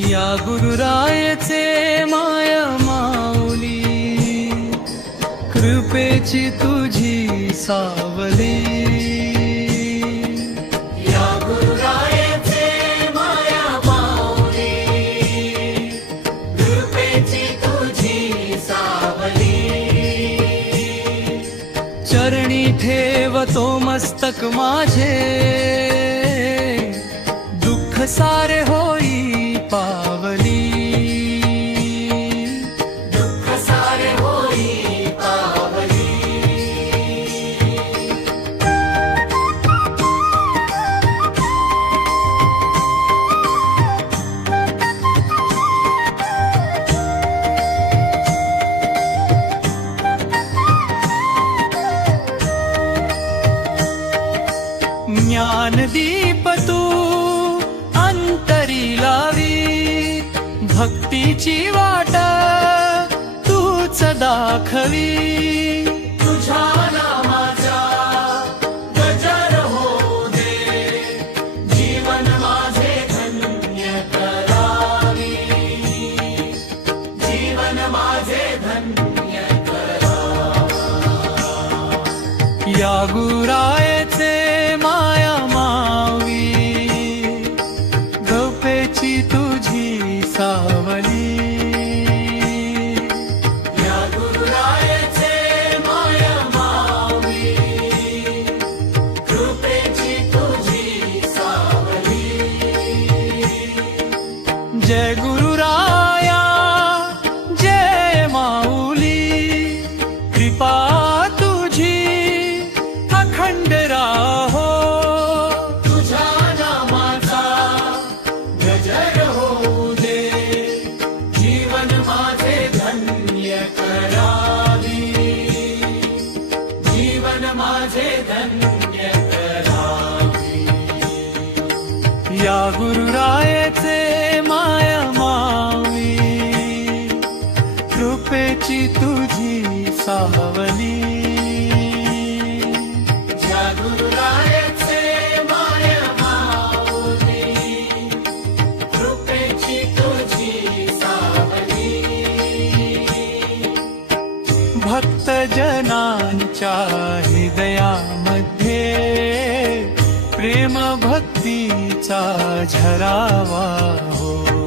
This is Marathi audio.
या गुरुरायचे माया माऊली, कृपेची तुझी सावली. या गुरुरायचे माया माऊली, कृपेची तुझी सावली. चरणी ठेवतो मस्तक माझे, दुःख सारे होई पावली. दुःख सारे होई पावली. ज्ञानदीप तू अंतरी लावी, भक्तीची वाट तूच दाखवी. तुझ्या नामाचा गजर होऊ दे, जीवन माझे धन्य करावी. जीवन माझे धन्य करावे. या गुरायचे माया मावी, गपेची तुझी सावली. या गुरुरायचे माया माऊली, कृपेची तुझी सावली. जय गुरुराया जय माऊली, कृपा तुझी अखंड राहो. तुझ्या नामाचा गजर होऊ दे, जीवन माझे धन्य करावी. जीवन माझे धन्य करावी. या गुरुरायचे माया मावी, कृपेची तुझी सावली. या गुरुरायचे माया माऊली, कृपेची तुझी सावली. भक्त जनांच्या हृदयामध्ये प्रेम भक्तीचा झरावा हो.